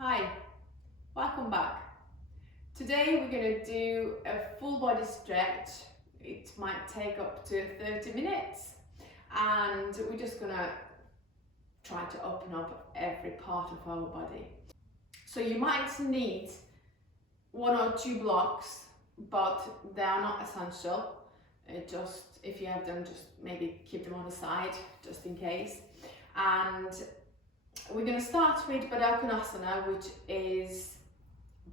Hi, welcome back. Today we're going to do a full body stretch. It might take up to 30 minutes and we're just going to try to open up every part of our body. So you might need one or two blocks, but they are not essential. Just if you have them, just maybe keep them on the side just in case. And we're going to start with Baddha, which is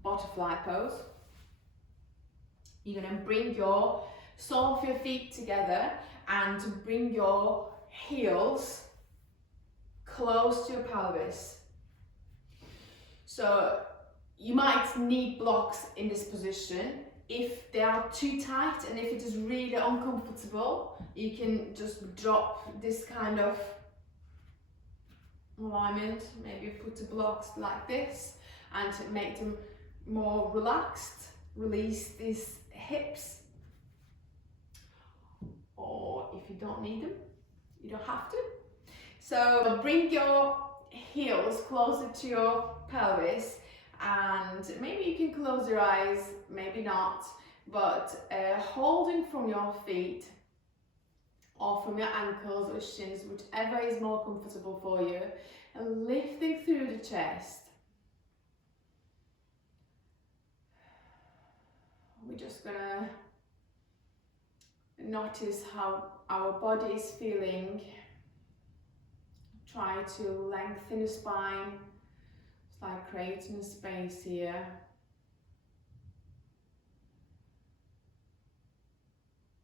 butterfly pose. You're going to bring your sole of your feet together and bring your heels close to your pelvis. So you might need blocks in this position. If they are too tight and if it is really uncomfortable, you can just drop this kind of alignment, maybe put the blocks like this and make them more relaxed. Release these hips, or if you don't need them, you don't have to. So bring your heels closer to your pelvis, and maybe you can close your eyes, maybe not, but holding from your feet or from your ankles or shins, whichever is more comfortable for you, and lifting through the chest. We're just gonna notice how our body is feeling. Try to lengthen the spine. It's like creating a space here.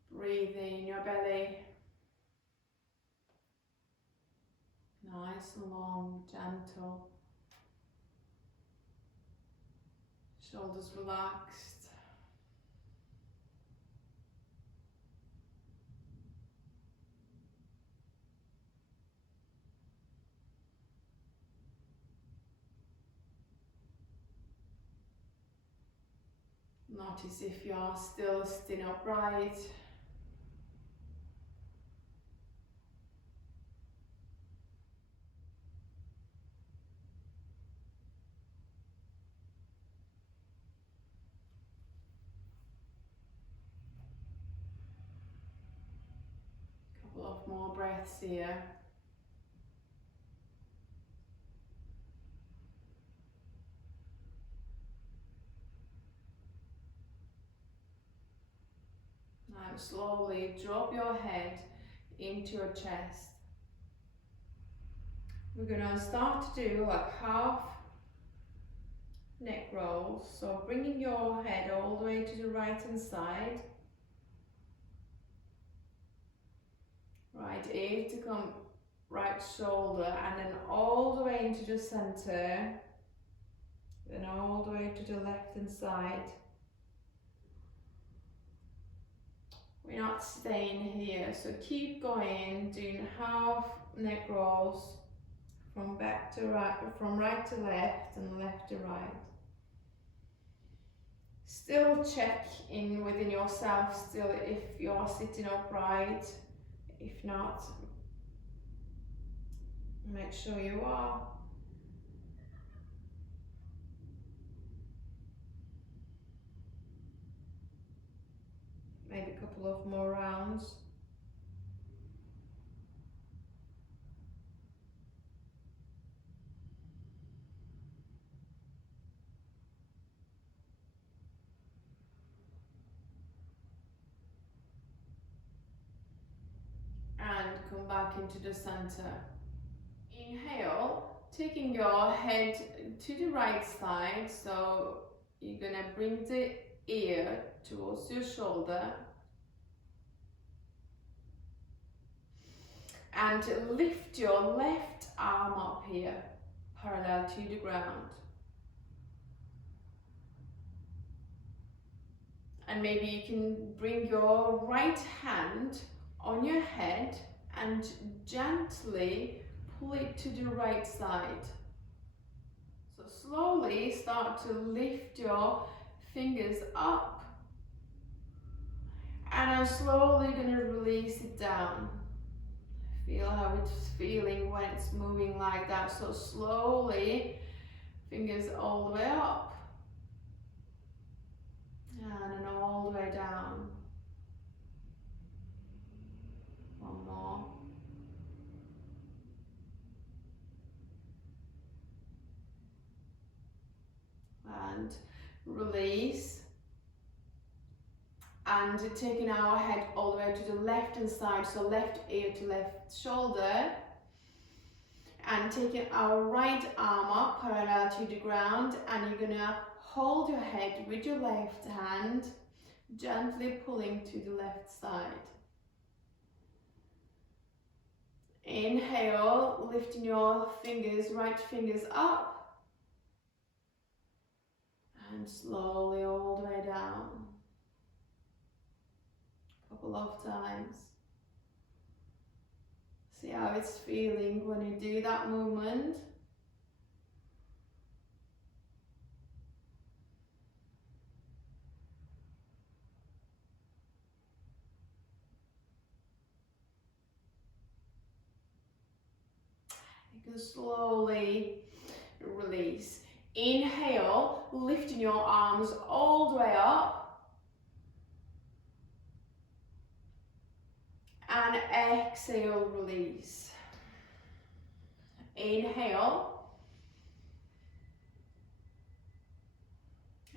Breathe in your belly. Nice and long, gentle. Shoulders relaxed. Notice if you are still sitting upright. Couple of more breaths here. And slowly drop your head into your chest. We're gonna start to do like half neck rolls. So bringing your head all the way to the right hand side. Right ear to come right shoulder, and then all the way into the center. Then all the way to the left hand side. We're not staying here, so keep going, doing half neck rolls from back to right, from right to left and left to right. Still check in within yourself still if you are sitting upright. If not, make sure you are. Maybe a couple of more rounds. And come back into the center. Inhale, taking your head to the right side, so you're gonna bring the ear towards your shoulder and lift your left arm up here, parallel to the ground. And maybe you can bring your right hand on your head and gently pull it to the right side. So slowly start to lift your fingers up, and I'm slowly going to release it down. Feel how it's feeling when it's moving like that. So slowly Fingers all the way up. And then all the way down. One more. And release. And taking our head all the way to the left hand side, so left ear to left shoulder. And taking our right arm up parallel to the ground, and you're gonna hold your head with your left hand, gently pulling to the left side. Inhale, lifting your fingers, right fingers up, and slowly all the way down. A couple of times. See how it's feeling when you do that movement. You can slowly release. Inhale, lifting your arms all the way up. And exhale, release. Inhale.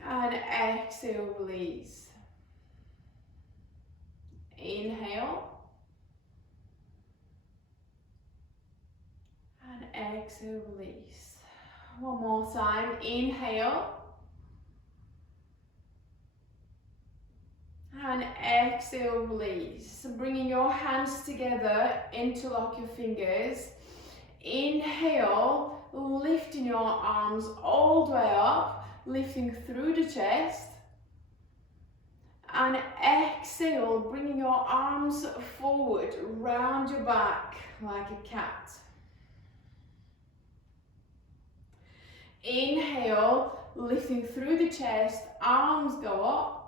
And exhale, release. Inhale. And exhale, release. One more time. Inhale. And exhale, release. So bringing your hands together, interlock your fingers. Inhale, lifting your arms all the way up, lifting through the chest. And exhale, bringing your arms forward, round your back like a cat. Inhale, lifting through the chest, arms go up.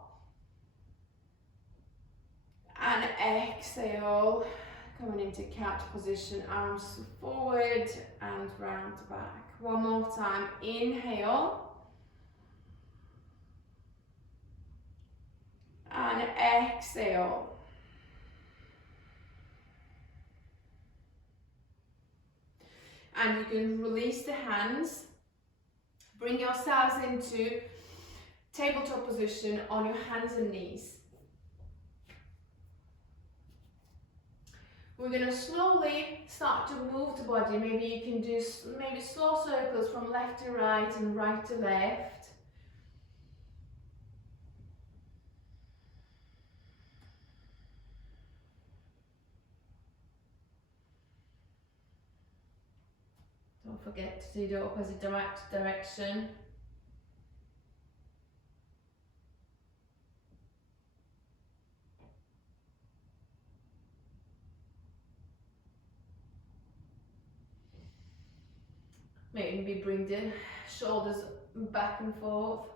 And exhale, coming into cat position, arms forward and round back. One more time, inhale. And exhale. And you can release the hands. Bring yourselves into tabletop position on your hands and knees. We're going to slowly start to move the body. Maybe you can do slow circles from left to right and right to left. Don't forget to do the opposite direction. Maybe bring the shoulders back and forth.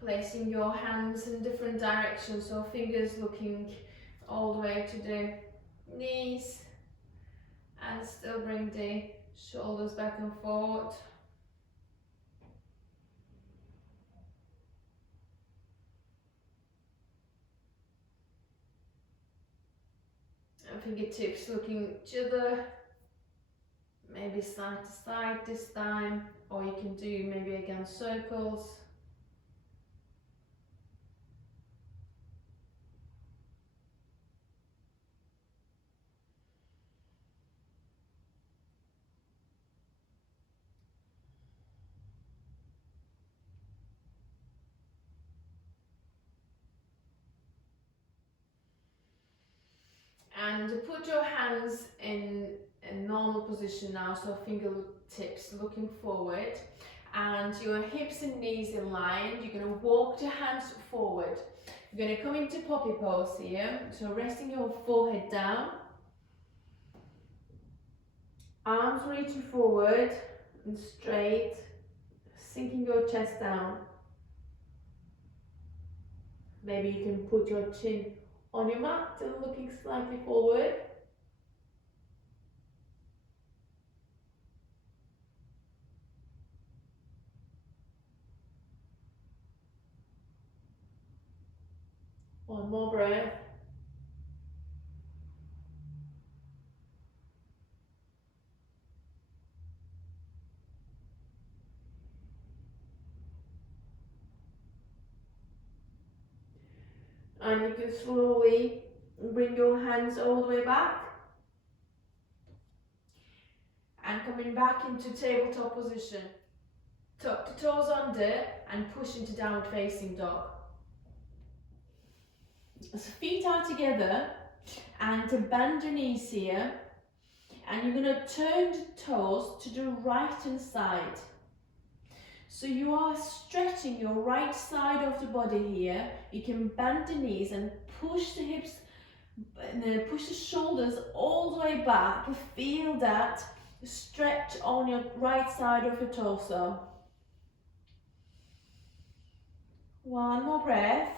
Placing your hands in different directions, so fingers looking all the way to the knees, and still bring the shoulders back and forward. And fingertips looking each other, maybe side to side this time, or you can do maybe again circles. And put your hands in a normal position now, so fingertips looking forward, and your hips and knees in line. You're going to walk the hands forward. You're going to come into poppy pose here, so resting your forehead down, arms reaching forward and straight, sinking your chest down. Maybe you can put your chin on your mat and looking slightly forward. One more breath. And you can slowly bring your hands all the way back. And coming back into tabletop position. Tuck the toes under and push into downward facing dog. So feet are together and to bend your knees here. And you're going to turn the toes to the right hand side. So you are stretching your right side of the body here. You can bend the knees and push the hips, push the shoulders all the way back. Feel that stretch on your right side of your torso. One more breath.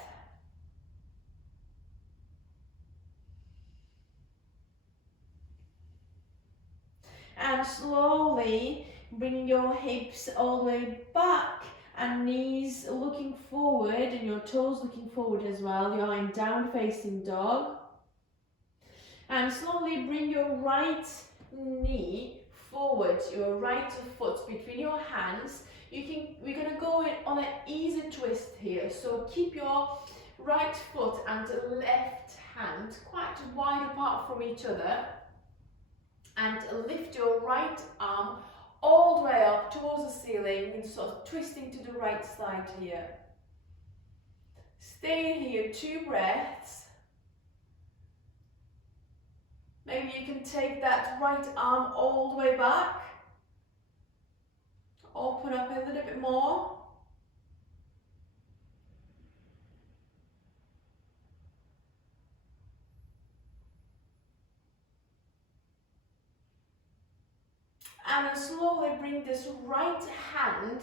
And slowly bring your hips all the way back and knees looking forward and your toes looking forward as well. You're in down facing dog. And slowly bring your right knee forward, your right foot between your hands. We're going to go in on an easy twist here. So keep your right foot and left hand quite wide apart from each other. And lift your right arm all the way up towards the ceiling and sort of twisting to the right side here. Stay here, 2 breaths. Maybe you can take that right arm all the way back. Open up a little bit more. And then slowly bring this right hand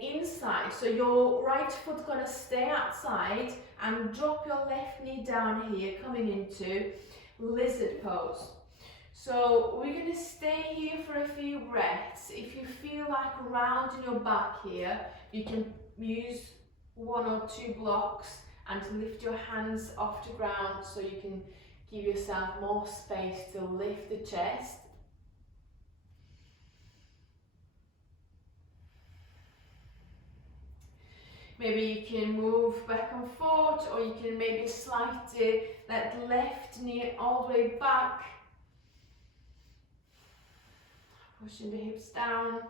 inside. So your right foot gonna stay outside and drop your left knee down here, coming into lizard pose. So we're going to stay here for a few breaths. If you feel like rounding your back here, you can use 1 or 2 blocks and lift your hands off the ground so you can give yourself more space to lift the chest. Maybe you can move back and forth, or you can maybe slightly that left knee all the way back. Pushing the hips down,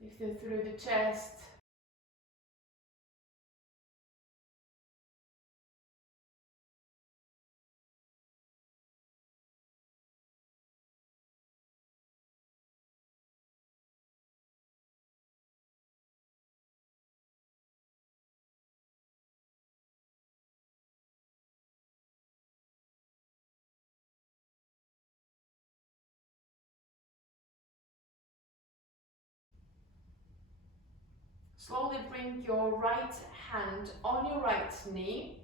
lifting through the chest. Slowly bring your right hand on your right knee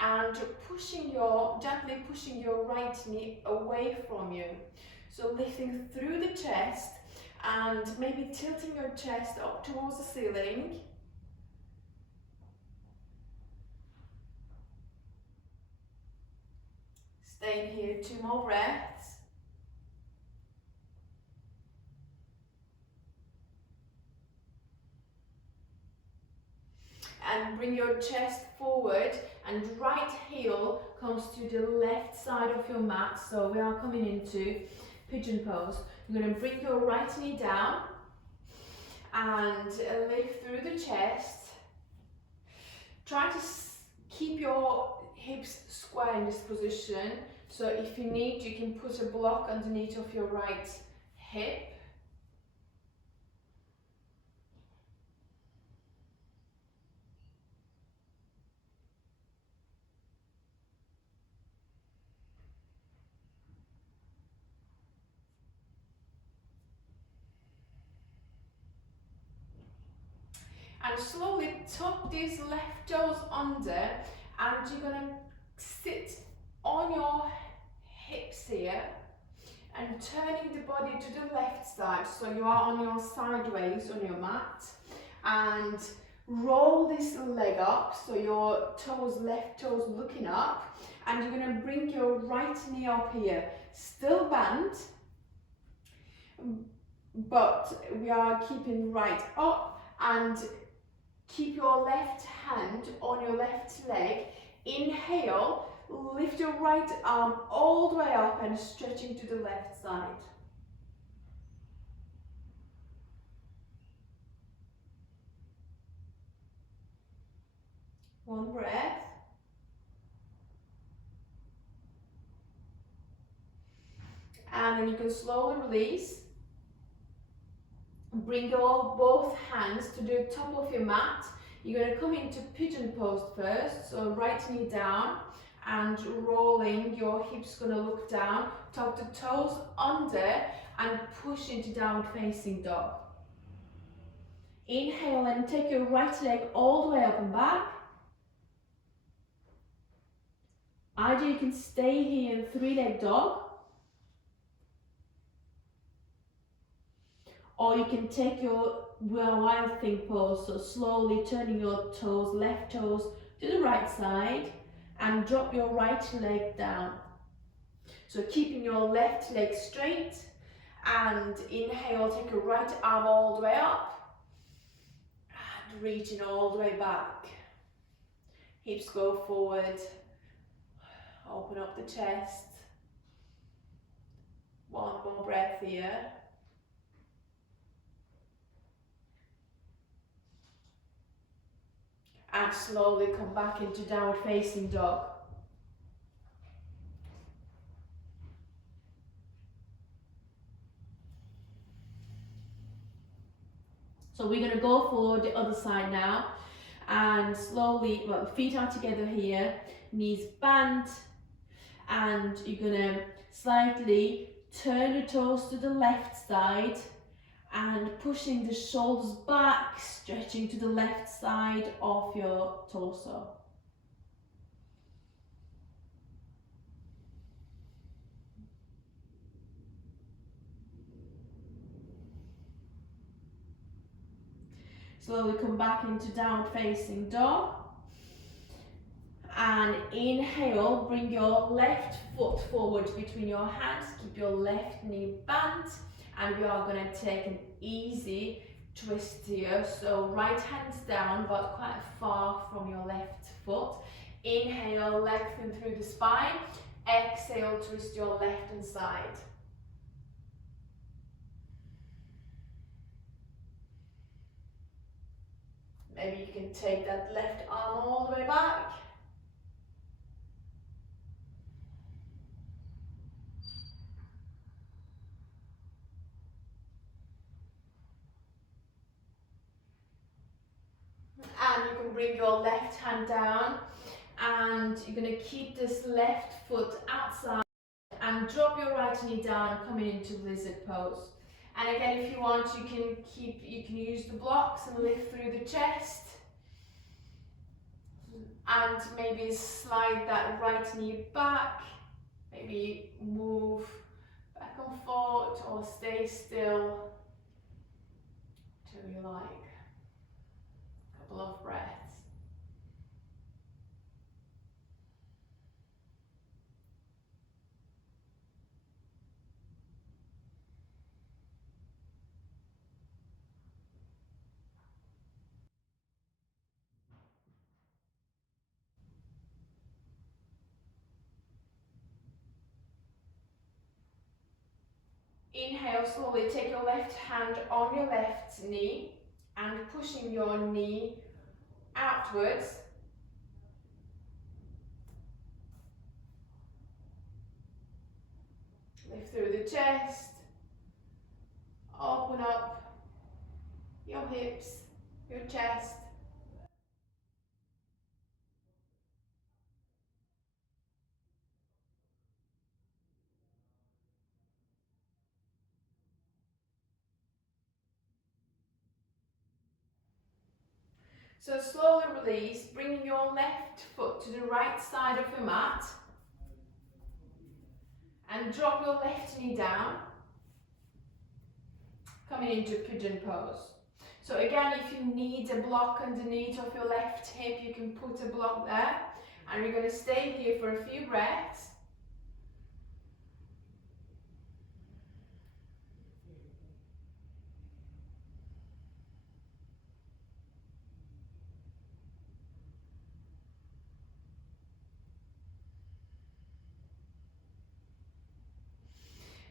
and gently pushing your right knee away from you. So lifting through the chest and maybe tilting your chest up towards the ceiling. Staying here, 2 more breaths. And bring your chest forward and right heel comes to the left side of your mat. So we are coming into pigeon pose. You're going to bring your right knee down and lift through the chest. Try to keep your hips square in this position. So if you need, you can put a block underneath of your right hip. And slowly tuck these left toes under, and you're going to sit on your hips here and turning the body to the left side. So you are on your sideways on your mat and Roll this leg up, so your toes, left toes looking up, and you're going to bring your right knee up here. Still bent, but we are keeping right up, and keep your left hand on your left leg. Inhale, lift your right arm all the way up and stretching to the left side. One breath. And then you can slowly release. Bring your both hands to the top of your mat. You're going to come into pigeon pose first, so right knee down and rolling, your hips going to look down, tuck the toes under and push into downward facing dog. Inhale and take your right leg all the way up and back. Either you can stay here in three-leg dog, or you can take your wild thing pose, so slowly turning your toes, left toes to the right side and drop your right leg down. So keeping your left leg straight, and inhale, take your right arm all the way up and reaching all the way back. Hips go forward, open up the chest. One more breath here. And slowly come back into downward facing dog. So we're going to go for the other side now, and slowly, well, feet are together here, knees bent, and you're going to slightly turn your toes to the left side and pushing the shoulders back, stretching to the left side of your torso. Slowly come back into downward facing dog. And inhale, bring your left foot forward between your hands, keep your left knee bent, and we are going to take an easy twist here. So right hand's down but quite far from your left foot. Inhale, lengthen through the spine. Exhale, twist your left hand side. Maybe you can take that left arm all the way back. And you can bring your left hand down, and you're going to keep this left foot outside and drop your right knee down, coming into lizard pose. And again, if you want, you can use the blocks and lift through the chest, and maybe slide that right knee back, maybe move back and forth or stay still till you like. Couple of breaths. Inhale, slowly take your left hand on your left knee and pushing your knee outwards. Lift through the chest, open up your hips, your chest. So slowly release, bringing your left foot to the right side of your mat and drop your left knee down, coming into pigeon pose. So again, if you need a block underneath of your left hip, you can put a block there. And we're going to stay here for a few breaths.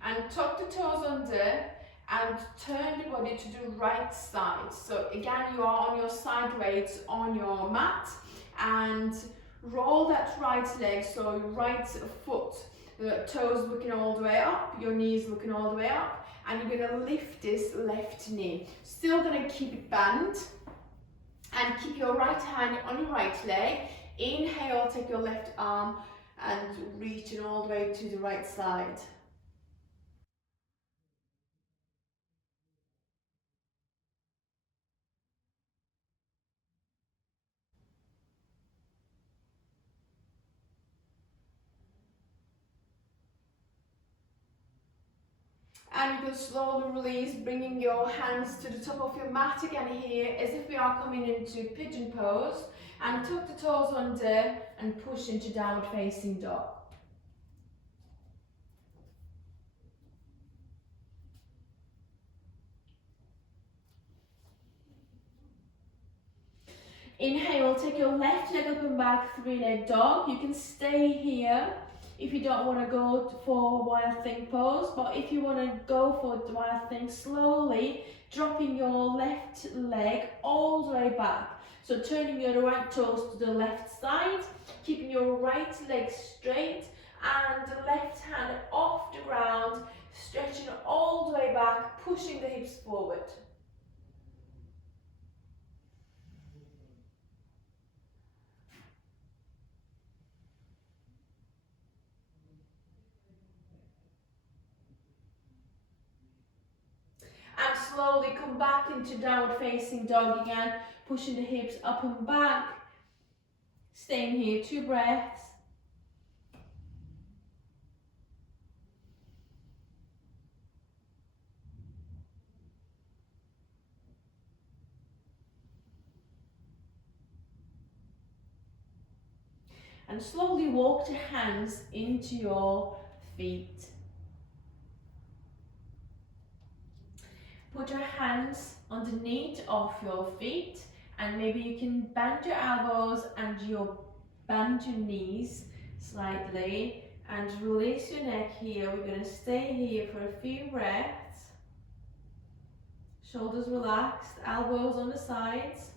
And tuck the toes under and turn the body to the right side. So again, you are on your side weights on your mat, and roll that right leg, so your right foot, the toes looking all the way up, your knees looking all the way up, and you're going to lift this left knee. Still going to keep it bent, and keep your right hand on your right leg. Inhale, take your left arm and reach it all the way to the right side. And you can slowly release, bringing your hands to the top of your mat again here, as if we are coming into pigeon pose. And tuck the toes under and push into downward facing dog. Inhale, take your left leg up and back, three-leg dog. You can stay here if you don't want to go for wild thing pose, but if you want to go for the wild thing, slowly dropping your left leg all the way back. So turning your right toes to the left side, keeping your right leg straight and the left hand off the ground, stretching all the way back, pushing the hips forward. And slowly come back into downward facing dog again, pushing the hips up and back. Staying here, 2 breaths. And slowly walk the hands into your feet. Put your hands underneath of your feet, and maybe you can bend your elbows and bend your knees slightly and release your neck here. We're going to stay here for a few breaths. Shoulders relaxed, elbows on the sides.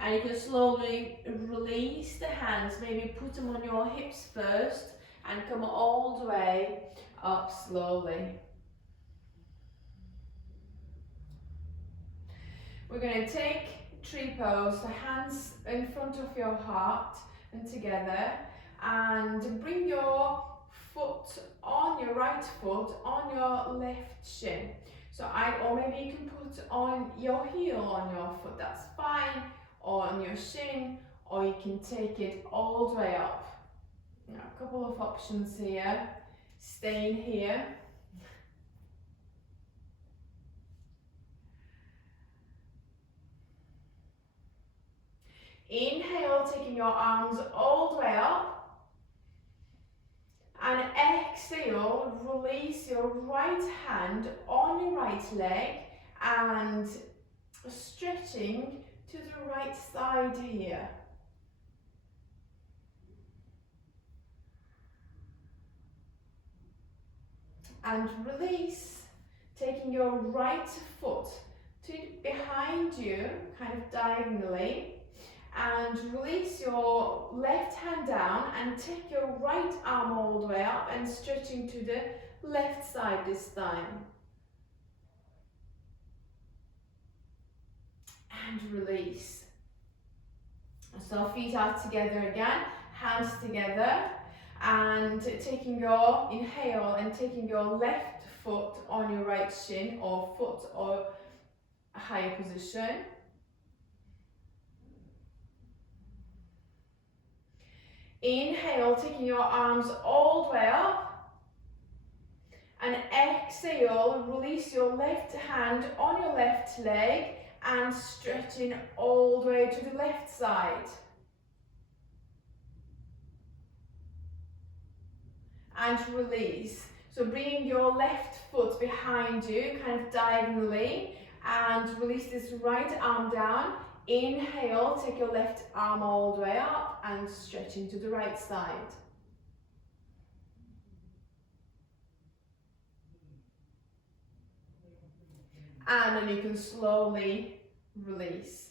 And you can slowly release the hands, maybe put them on your hips first and come all the way up slowly. We're going to take tree pose, the hands in front of your heart and together, and bring your foot on your right foot on your left shin. So or maybe you can put on your heel on your foot, that's fine, or on your shin, or you can take it all the way up. Now, a couple of options here. Staying here. Inhale, taking your arms all the way up. And exhale, release your right hand on your right leg and stretching to the right side here. And release, taking your right foot behind you, kind of diagonally, and release your left hand down and take your right arm all the way up and stretching to the left side this time. And release. So feet are together again, hands together, and taking your inhale and taking your left foot on your right shin or foot or a higher position. Inhale, taking your arms all the way up, and exhale, release your left hand on your left leg and stretching all the way to the left side. And release. So bringing your left foot behind you, kind of diagonally, and release this right arm down. Inhale, take your left arm all the way up and stretching to the right side. And then you can slowly release.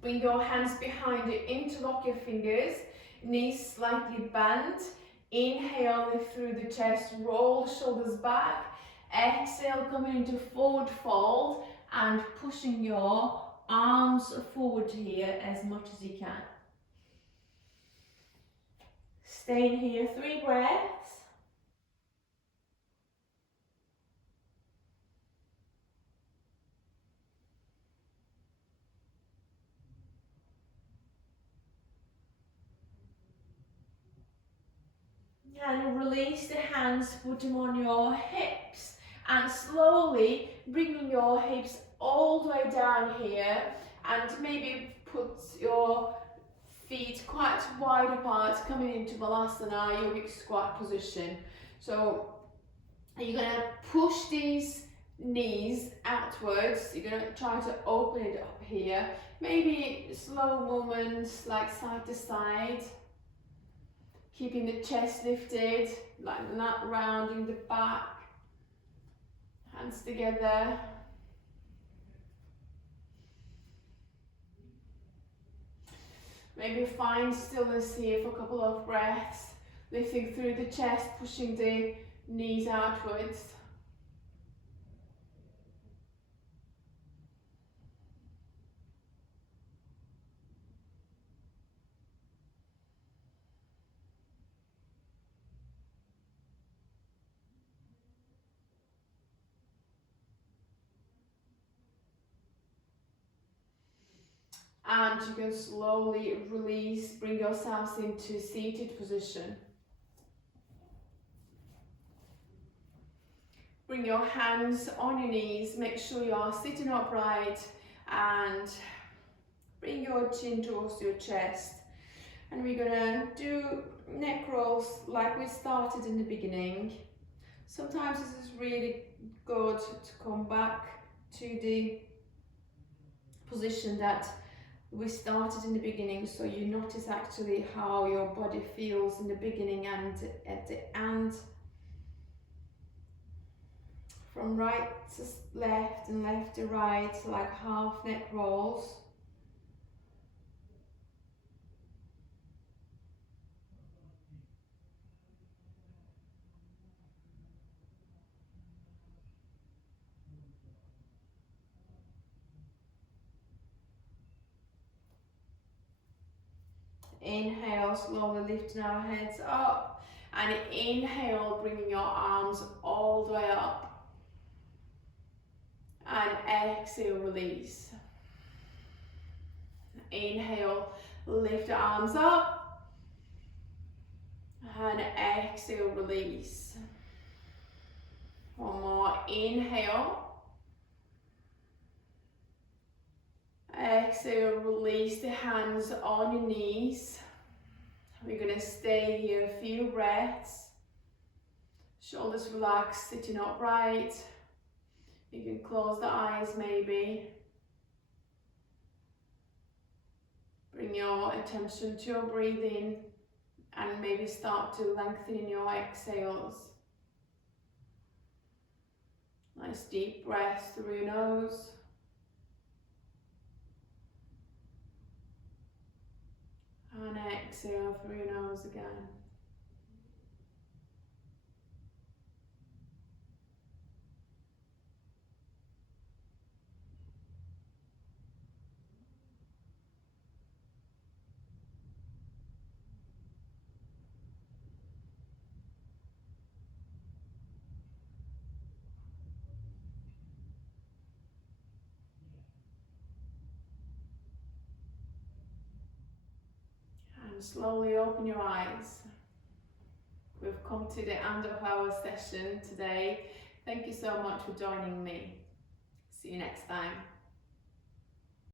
Bring your hands behind you, interlock your fingers, knees slightly bent. Inhale, lift through the chest, roll the shoulders back. Exhale, coming into forward fold and pushing your arms forward here as much as you can. Staying here, 3 breaths. And release the hands, put them on your hips, and slowly bringing your hips all the way down here, and maybe put your feet quite wide apart, coming into Balasana, Yogic squat position. So you're going to push these knees outwards, you're going to try to open it up here, maybe slow movements like side to side. Keeping the chest lifted, like that, rounding the back, hands together. Maybe find stillness here for a couple of breaths, lifting through the chest, pushing the knees outwards. And you can slowly release, bring yourselves into seated position. Bring your hands on your knees, make sure you are sitting upright, and bring your chin towards your chest. And we're gonna do neck rolls like we started in the beginning. Sometimes this is really good to come back to the position that we started in the beginning, so you notice actually how your body feels in the beginning and at the end. From right to left and left to right, like half neck rolls. Inhale, slowly lifting our heads up, and inhale, bringing your arms all the way up, and exhale, release. Inhale, lift the arms up, and exhale, release. One more, inhale, exhale, release the hands on your knees. We're going to stay here a few breaths. Shoulders relaxed, sitting upright. You can close the eyes maybe. Bring your attention to your breathing and maybe start to lengthen your exhales. Nice deep breaths through your nose. And exhale through your nose again. slowly open your eyes. We've come to the end of our session today. Thank you so much for joining me. See you next time.